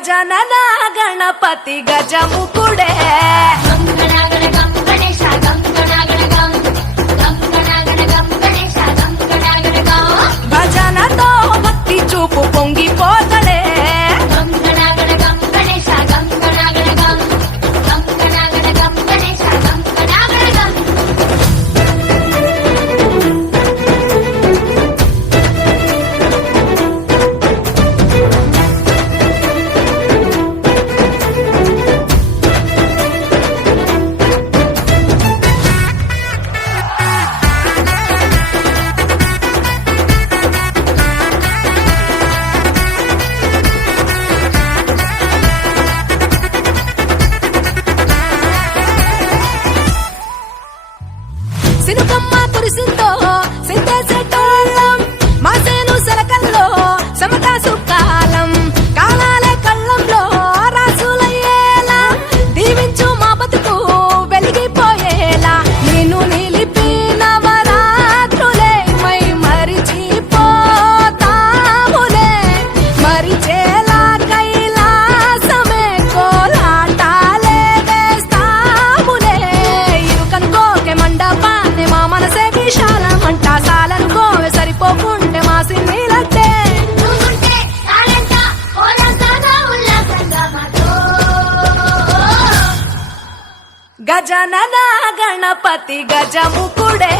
గజనన గణపతి గజముకుడే భజనతో భక్తి చూపు పొంగిపోతడే సినుకమ్మ కురిసిందో సిందేసేటోళ్ళం మాసేను సెలకల్లో సమతా సుకాలం కాలాలే కళ్ళంలో రాసులయ్యేలా దీవించు మా బతుకు వెలిగిపోయేలా నేను నిలిపిన వరాత్రులే మై మరిచిపోతాములే మరిచేలా కైలాసమే కోలాటాలే వేస్తాములే ఇరుకనుకోకే మండపా మా మనసే విశాలమంట సాలనుకోవే సరిపోకుంటే మా సిన్నీలంటే గజనన గణపతి గజముకుడే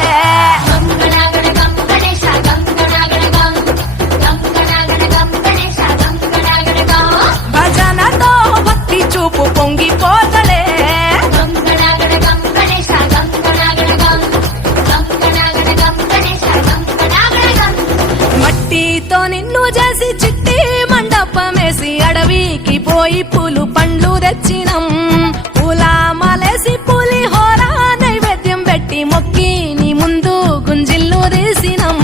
భజనతో భక్తి చూపు పొంగిపోతలే మట్టితో నిన్ను చేసి చిట్టి మండపమేసి అడవికి పోయి పూలు పండ్లు తెచ్చినం పూల మాలేసి పులిహోర నైవేద్యం పెట్టి మొక్కి నీ ముందు గుంజిల్లు తీసినం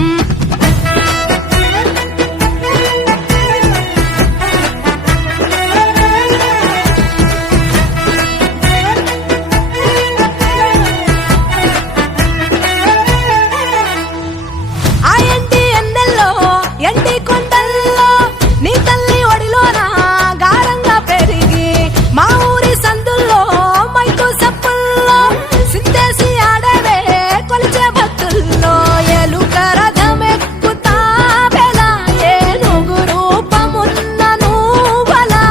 ఆ ఎండి ఎన్నెల్లో ఎండి కొండల్లో నీ తల్లి ఒడిలోన గారంగా పెరిగి మా ఊరి సందుల్లో మైకు సప్పుల్లో సిందేసి ఆడవే కొలిచే భక్తుల్లో ఎలుక రథమెక్కుతా బెలా ఏనుగు రూపమున్న నువ్వలా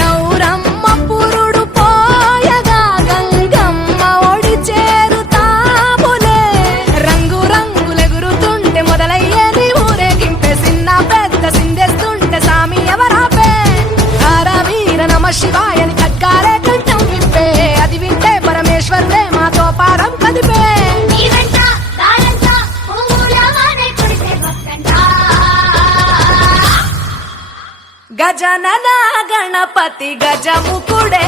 గౌరమ్మ పురుడు పోయగా గంగమ్మ ఒడి చేరుతాములే రంగు రంగులెగురుతుంటే మొదలయ్యే నీ ఊరేగింపే చిన్న పెద్ద సిందేస్తుంటే సామి ఎవరాపే హర వీర నమ శివాయని కట్కారే కంఠం విప్పే అది వింటే పరమేశ్వరుడే మాతో పారం కదిపే గజనన గణపతి గజముకుడే